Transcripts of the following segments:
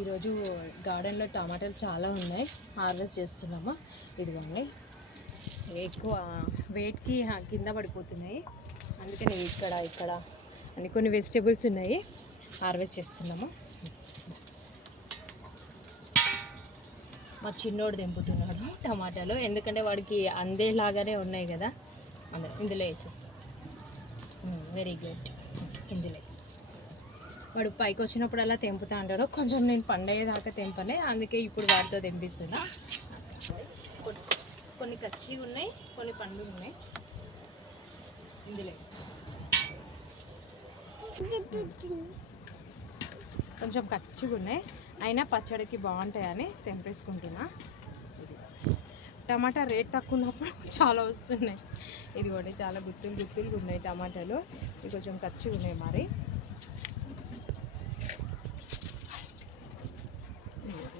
ఈరోజు గార్డెన్లో టమాటాలు చాలా ఉన్నాయి, హార్వెస్ట్ చేస్తున్నాము. ఇదిగోండి, ఎక్కువ వెయిట్కి కింద పడిపోతున్నాయి, అందుకని ఇక్కడ అన్ని కొన్ని వెజిటేబుల్స్ ఉన్నాయి, హార్వెస్ట్ చేస్తున్నాము. మా చిన్నోడు తెంపుతున్నాడు టమాటాలు, ఎందుకంటే వాడికి అందేలాగానే ఉన్నాయి కదా, ఇందులో వేసి. Very good. ఇందులో వాడు పైకి వచ్చినప్పుడు అలా తెంపుతా అంటాడు. కొంచెం నేను పండేదాకా తెంపలే, అందుకే ఇప్పుడు వాటితో తెంపిస్తున్నా. కొన్ని కచ్చిగా ఉన్నాయి, కొన్ని పండు ఉన్నాయి. ఇందులో కొంచెం కచ్చిగా ఉన్నాయి, అయినా పచ్చడికి బాగుంటాయని తెంపేసుకుంటున్నా. టమాటా రేట్ తక్కువ ఉన్నప్పుడు చాలా వస్తున్నాయి. ఇదిగోండి, చాలా గుత్తులు ఉన్నాయి టమాటాలు. ఇవి కొంచెం కచ్చిగా ఉన్నాయి మరి.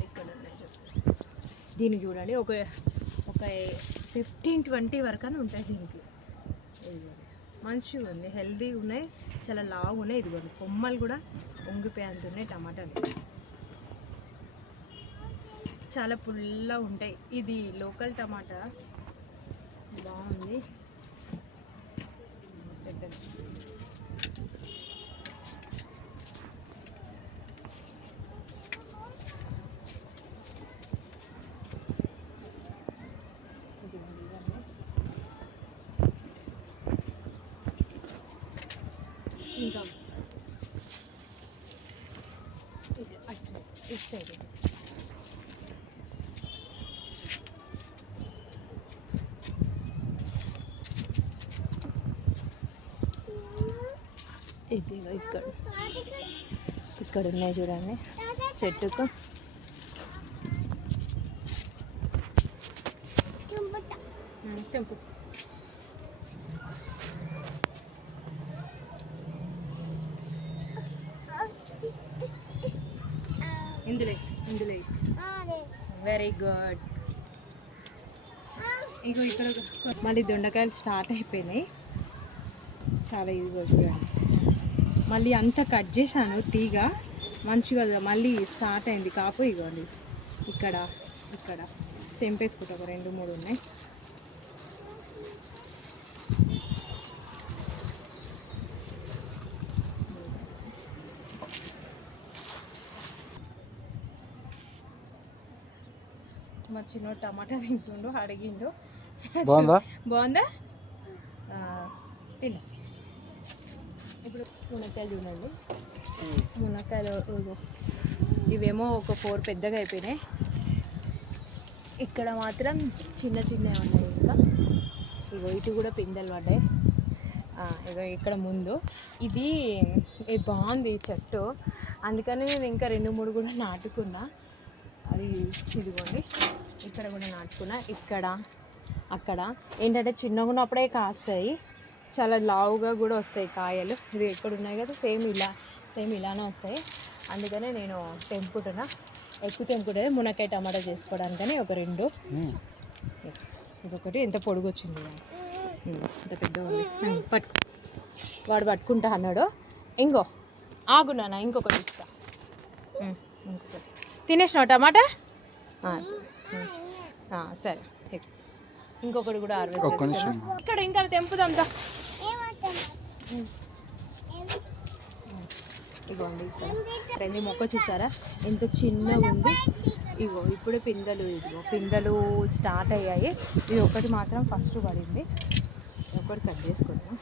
ఇక్కడ దీనికి చూడండి, ఒక 15-20 వరకు అని ఉంటాయి దీనికి. మంచిగా ఉంది, హెల్తీగా ఉన్నాయి, చాలా లావుగా ఉన్నాయి. ఇదిగోండి, కొమ్మలు కూడా వంగిపోయేంత ఉన్నాయి టమాటాలు, చాలా పుల్లగా ఉంటాయి. ఇది లోకల్ టమాటా, బాగుంది, పెద్దది. ఇంకా ఇటు సైడ్ ఇది ఇక్కడ ఉన్నాయి చూడండి చెట్టుకు. తెంపు. ఇందులో వెరీ గుడ్. ఇగో ఇక్కడ మళ్ళీ దొండకాయలు స్టార్ట్ అయిపోయినాయి చాలా. ఇదిగో చూడండి, మళ్ళీ అంతా కట్ చేశాను, తీగ మంచిగా మళ్ళీ స్టార్ట్ అయింది కాపు. ఇగోండి, ఇక్కడ తెంపేసుకుంటా, ఒక 2-3 ఉన్నాయి. మా చిన్న టమాటా తింటుండు, అడిగిండు. బాగుందా? తిను. ఇప్పుడు మునక్కాయలు చూడండి, మునక్కాయలు ఇవేమో ఒక 4 పెద్దగా అయిపోయినాయి. ఇక్కడ మాత్రం చిన్న ఉన్నాయి ఇంకా. ఇగో ఇటు కూడా పిందెలు పడ్డాయి. ఇగో ఇక్కడ ముందు ఇది బాగుంది చెట్టు, అందుకని నేను ఇంకా 2-3 కూడా నాటుకున్నా. అది ఇదిగోండి, ఇక్కడ కూడా నాటుకున్నా. అక్కడ ఏంటంటే చిన్నగా ఉన్నప్పుడే కాస్తాయి, చాలా లావుగా కూడా వస్తాయి కాయలు. ఇది ఎక్కడ ఉన్నాయి కదా, సేమ్ ఇలానే వస్తాయి, అందుకనే నేను తెంపుకుంటున్నా. ఎక్కువ తెంపుకుంటే మునక్కాయ టమాటా చేసుకోవడానికని ఒక 2. ఇదొకటి ఎంత పొడుగు వచ్చింది, ఇంత పెద్ద ఉంది. వాడు పట్టుకుంటా అన్నాడు. ఆగున్నానా, ఇంకొకటి ఇస్తా. ఇంకొకటి తినేసినావు టమాటా? సరే, ఇంకొకటి కూడా హార్వెస్ట్ చేస్తాను. ఇక్కడ ఇంకా తెంపుదాందా. ఇగోండి, ఇక్కడ మొక్క చూసారా ఎంత చిన్నగా ఉంది. ఇగో ఇప్పుడే పిందెలు స్టార్ట్ అయ్యాయి. ఇది ఒకటి మాత్రం ఫస్ట్ పడింది, ఒకటి కట్ చేసుకున్నాం.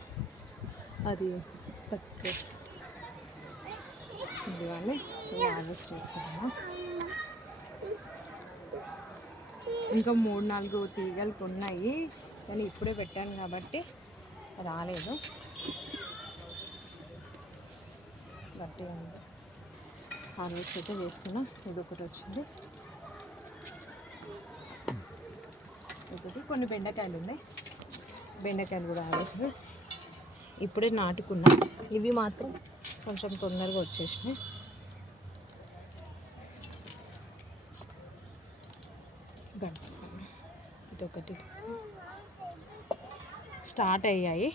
అది ఇదిగోండి, హార్వెస్ట్ చేసుకున్నాము. ఇంకా 3-4 తీగలు ఉన్నాయి, కానీ ఇప్పుడే పెట్టాను కాబట్టి రాలేదు. గట్టిగా హార్వెస్ట్ అయితే చేసుకున్నాం. ఇదొకటి వచ్చింది, కొన్ని బెండకాయలు ఉన్నాయి, బెండకాయలు కూడా హార్వెస్ట్ ఇప్పుడే నాటుకున్నా. ఇవి మాత్రం కొంచెం తొందరగా వచ్చేసినాయి. ఇదొకటి స్టార్ట్ అయ్యాయి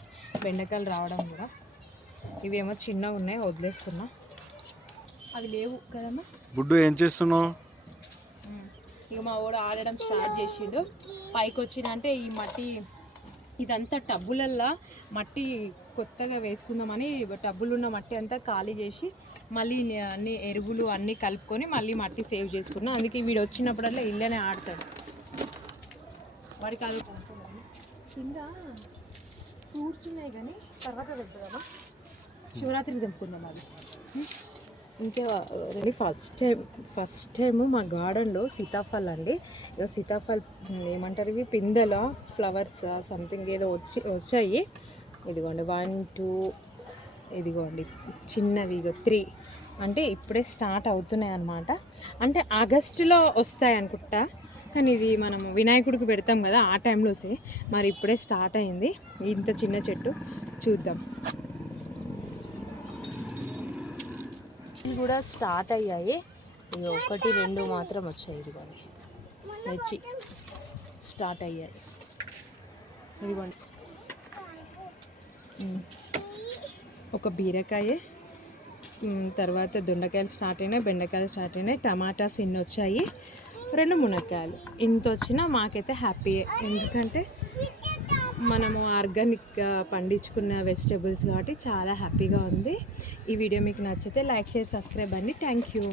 బెండకాయలు రావడం కూడా. ఇవేమో చిన్నగా ఉన్నాయి, వదిలేస్తున్నా. అవి లేవు కదమ్మా. బుడ్డు ఏం చేస్తున్నావు? ఇక మా వాడు ఆడడం స్టార్ట్ చేసిండు. పైకి వచ్చినంటే ఈ మట్టి ఇదంతా టబ్బులల్లో మట్టి కొత్తగా వేసుకుందామని టబ్బులు ఉన్న మట్టి అంతా ఖాళీ చేసి మళ్ళీ అన్ని ఎరువులు అన్నీ కలుపుకొని మళ్ళీ మట్టి సేవ్ చేసుకున్నాం. అందుకే వీడు వచ్చినప్పుడల్లా ఇళ్ళనే ఆడతాడు. వాడికి అది కింద ఫ్రూట్స్ ఉన్నాయి కానీ తర్వాత పెడతామా, శివరాత్రికి తెంపుకుందాం అది. ఇంకా ఫస్ట్ టైము మా గార్డెన్లో సీతాఫల్ అండి. ఇక సీతాఫల్ ఏమంటారు ఇవి పిందెల ఫ్లవర్స్ సంథింగ్ ఏదో వచ్చాయి. ఇదిగోండి 1 2 ఇదిగోండి చిన్నవి, ఇగో 3 అంటే ఇప్పుడే స్టార్ట్ అవుతున్నాయి అన్నమాట. అంటే ఆగస్టులో వస్తాయి అనుకుంటా, కానీ ఇది మనం వినాయకుడికి పెడతాం కదా ఆ టైంలో వస్తాయి. మరి ఇప్పుడే స్టార్ట్ అయింది ఇంత చిన్న చెట్టు. చూద్దాం. ఇవి కూడా స్టార్ట్ అయ్యాయి. ఇక 1 2 మాత్రం వచ్చాయి. ఇదిగోండి మిర్చి స్టార్ట్ అయ్యాయి. ఇదిగోండి ఒక బీరకాయ, తర్వాత దొండకాయలు స్టార్ట్ అయినాయి, బెండకాయలు స్టార్ట్ అయినాయి, టమాటాస్ ఎన్ని వచ్చాయి, 2 మునక్కాయలు. ఇంత వచ్చినా మాకైతే హ్యాపీ. ఎందుకంటే మనము ఆర్గానిక్గా పండించుకున్న వెజిటేబుల్స్ కాబట్టి చాలా హ్యాపీగా ఉంది. ఈ వీడియో మీకు నచ్చితే లైక్, షేర్, సబ్స్క్రైబ్ అండి. Thank you.